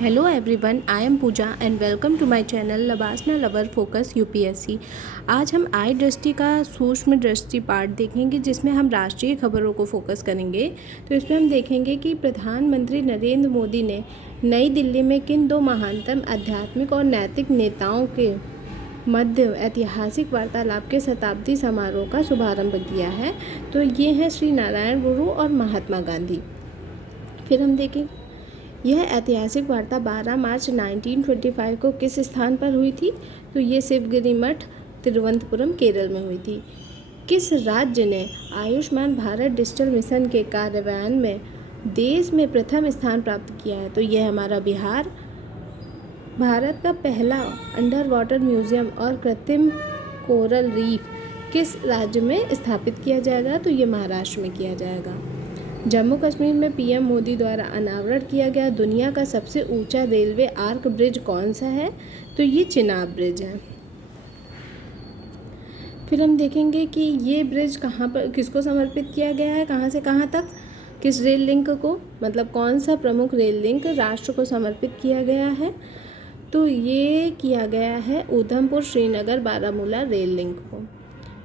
Hello everyone, I am Pooja and welcome to my channel LBSNAA lover focus UPSC. आज हम आई दृष्टि का सूक्ष्म दृष्टि पाठ देखेंगे जिसमें हम राष्ट्रीय खबरों को फोकस करेंगे। तो इसमें हम देखेंगे कि प्रधानमंत्री नरेंद्र मोदी ने नई दिल्ली में किन दो महानतम आध्यात्मिक और नैतिक नेताओं के मध्य ऐतिहासिक वार्तालाप के शताब्दी समारोह का शुभारंभ किया है। तो ये हैं श्री नारायण गुरु और महात्मा गांधी। फिर हम देखेंगे यह ऐतिहासिक वार्ता 12 मार्च 1925 को किस स्थान पर हुई थी। तो ये शिवगिरी मठ तिरुवनंतपुरम केरल में हुई थी। किस राज्य ने आयुष्मान भारत डिजिटल मिशन के कार्यान्वयन में देश में प्रथम स्थान प्राप्त किया है। तो यह हमारा बिहार। भारत का पहला अंडर वाटर म्यूजियम और कृत्रिम कोरल रीफ किस राज्य में स्थापित किया जाएगा। तो ये महाराष्ट्र में किया जाएगा। जम्मू कश्मीर में पीएम मोदी द्वारा अनावरण किया गया दुनिया का सबसे ऊंचा रेलवे आर्क ब्रिज कौन सा है। तो ये चिनाब ब्रिज है। फिर हम देखेंगे कि ये ब्रिज कहाँ पर किसको समर्पित किया गया है, कहाँ से कहाँ तक, किस रेल लिंक को, मतलब कौन सा प्रमुख रेल लिंक राष्ट्र को समर्पित किया गया है। तो ये किया गया है उधमपुर श्रीनगर बारामूला रेल लिंक को।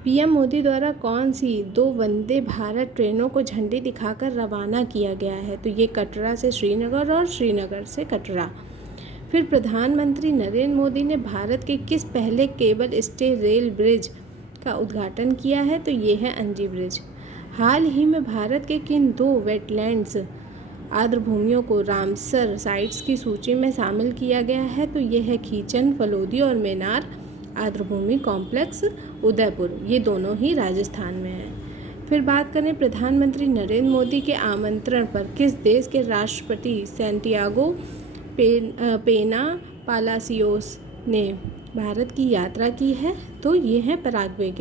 पीएम मोदी द्वारा कौन सी दो वंदे भारत ट्रेनों को झंडी दिखाकर रवाना किया गया है। तो ये कटरा से श्रीनगर और श्रीनगर से कटरा। फिर प्रधानमंत्री नरेंद्र मोदी ने भारत के किस पहले केबल स्टे रेल ब्रिज का उद्घाटन किया है। तो ये है अंजी ब्रिज। हाल ही में भारत के किन दो वेटलैंड्स आर्द्रभूमियों को रामसर साइट्स की सूची में शामिल किया गया है। तो ये है खीचन फलोदी और मेनार आर्द्रभूमि कॉम्प्लेक्स उदयपुर। ये दोनों ही राजस्थान में हैं। फिर बात करें प्रधानमंत्री नरेंद्र मोदी के आमंत्रण पर किस देश के राष्ट्रपति सैंटियागो पेना पालासियोस ने भारत की यात्रा की है। तो ये हैं पराग्वे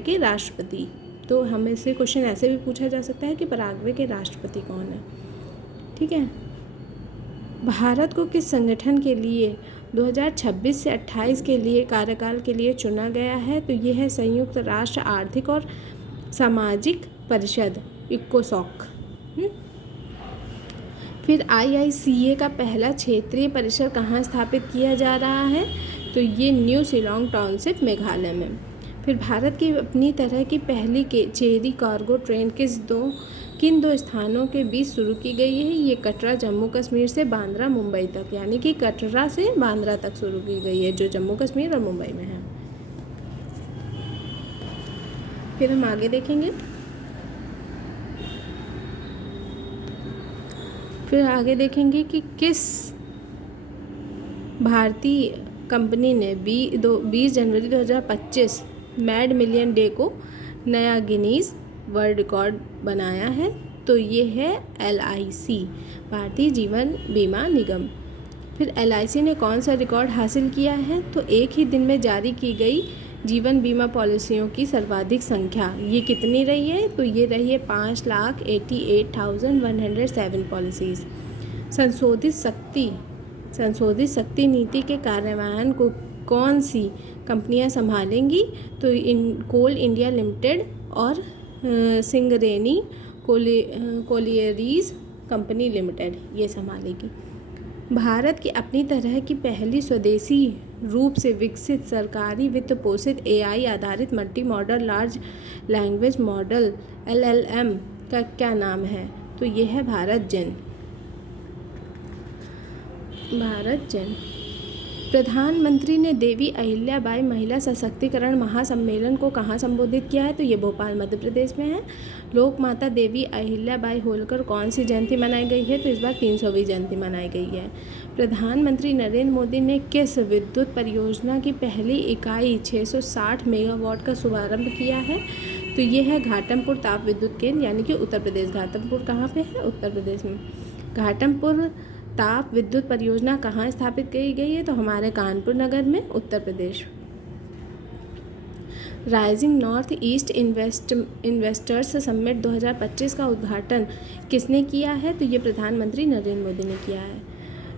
के राष्ट्रपति। तो हमें से क्वेश्चन ऐसे भी पूछा जा सकता है कि पराग्वे के राष्ट्रपति कौन है। ठीक है। भारत को किस संगठन के लिए 2026 से 28 के लिए कार्यकाल के लिए चुना गया है। तो ये है संयुक्त राष्ट्र आर्थिक और सामाजिक परिषद इकोसॉक। फिर IICA का पहला क्षेत्रीय परिसर कहाँ स्थापित किया जा रहा है। तो ये न्यू शिलोंग टाउनशिप मेघालय में। फिर भारत की अपनी तरह की पहली के चेरी कार्गो ट्रेन किन दो स्थानों के बीच शुरू की गई है। ये कटरा जम्मू कश्मीर से बांद्रा मुंबई तक, यानी कि कटरा से बांद्रा तक शुरू की गई है जो जम्मू कश्मीर और मुंबई में है। फिर हम आगे देखेंगे। कि किस भारतीय कंपनी ने 20 जनवरी 2025 मैड मिलियन डे को नया गिनीज वर्ल्ड रिकॉर्ड बनाया है। तो ये है LIC भारतीय जीवन बीमा निगम। फिर LIC ने कौन सा रिकॉर्ड हासिल किया है। तो एक ही दिन में जारी की गई जीवन बीमा पॉलिसियों की सर्वाधिक संख्या ये कितनी रही है। तो ये रही है 5,88,107 पॉलिसीज़। संशोधित शक्ति नीति के कार्यान्वयन को कौन सी कंपनियां संभालेंगी। तो कोल इंडिया लिमिटेड और सिंगरेनी कोलियरीज कंपनी लिमिटेड ये संभालेगी। भारत की अपनी तरह की पहली स्वदेशी रूप से विकसित सरकारी वित्त पोषित AI आधारित multi modal large language model LLM का क्या नाम है। तो ये है भारत जेन। प्रधानमंत्री ने देवी अहिल्याबाई महिला सशक्तिकरण महासम्मेलन को कहाँ संबोधित किया है। तो ये भोपाल मध्य प्रदेश में है। लोक माता देवी अहिल्याबाई होलकर कौन सी जयंती मनाई गई है। तो इस बार 300वीं जयंती मनाई गई है। प्रधानमंत्री नरेंद्र मोदी ने किस विद्युत परियोजना की पहली इकाई 660 मेगावाट का शुभारंभ किया है। तो ये है घाटमपुर ताप विद्युत केंद्र, यानी कि उत्तर प्रदेश। घाटमपुर कहाँ पे है, उत्तर प्रदेश में। घाटमपुर ताप विद्युत परियोजना कहाँ स्थापित की गई है। तो हमारे कानपुर नगर में, Uttar Pradesh. Rising north east investors summit 2025 का उद्घाटन किसने किया है। तो ये प्रधानमंत्री नरेंद्र मोदी ने किया है।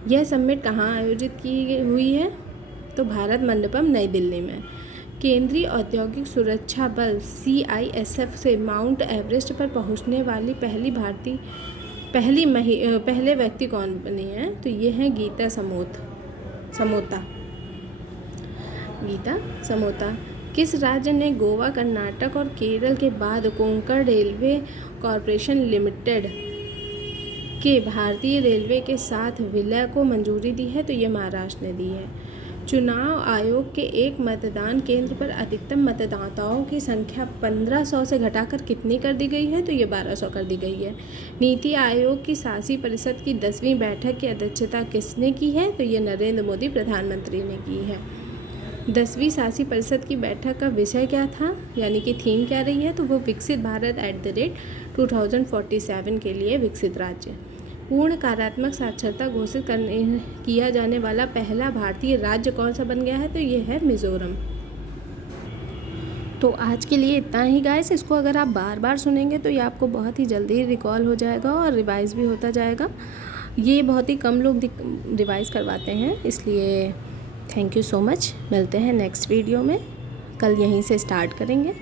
यह समिट कहाँ आयोजित की हुई है। तो भारत मंडपम नई दिल्ली में। केंद्रीय औद्योगिक सुरक्षा बल CISF से माउंट एवरेस्ट पर पहुंचने वाली पहले व्यक्ति कौन बने हैं? तो ये हैं गीता समोता। किस राज्य ने गोवा, कर्नाटक और केरल के बाद कोंकण रेलवे कॉरपोरेशन लिमिटेड के भारतीय रेलवे के साथ विलय को मंजूरी दी है? तो ये महाराष्ट्र ने दी है। चुनाव आयोग के एक मतदान केंद्र पर अधिकतम मतदाताओं की संख्या 1500 से घटाकर कितनी कर दी गई है? तो ये 1200 कर दी गई है। नीति आयोग की शासी परिषद की 10वीं बैठक की अध्यक्षता किसने की है? तो ये नरेंद्र मोदी प्रधानमंत्री ने की है। 10वीं शासी परिषद की बैठक का विषय क्या था, यानी कि थीम क्या रही है? तो वो विकसित भारत @2047 के लिए विकसित राज्य। पूर्ण कार्यात्मक साक्षरता घोषित किया जाने वाला पहला भारतीय राज्य कौन सा बन गया है? तो ये है मिज़ोरम। तो आज के लिए इतना ही गाइस। इसको अगर आप बार बार सुनेंगे तो ये आपको बहुत ही जल्दी रिकॉल हो जाएगा और रिवाइज भी होता जाएगा। ये बहुत ही कम लोग रिवाइज करवाते हैं, इसलिए थैंक यू सो मच। मिलते हैं नेक्स्ट वीडियो में। कल यहीं से स्टार्ट करेंगे।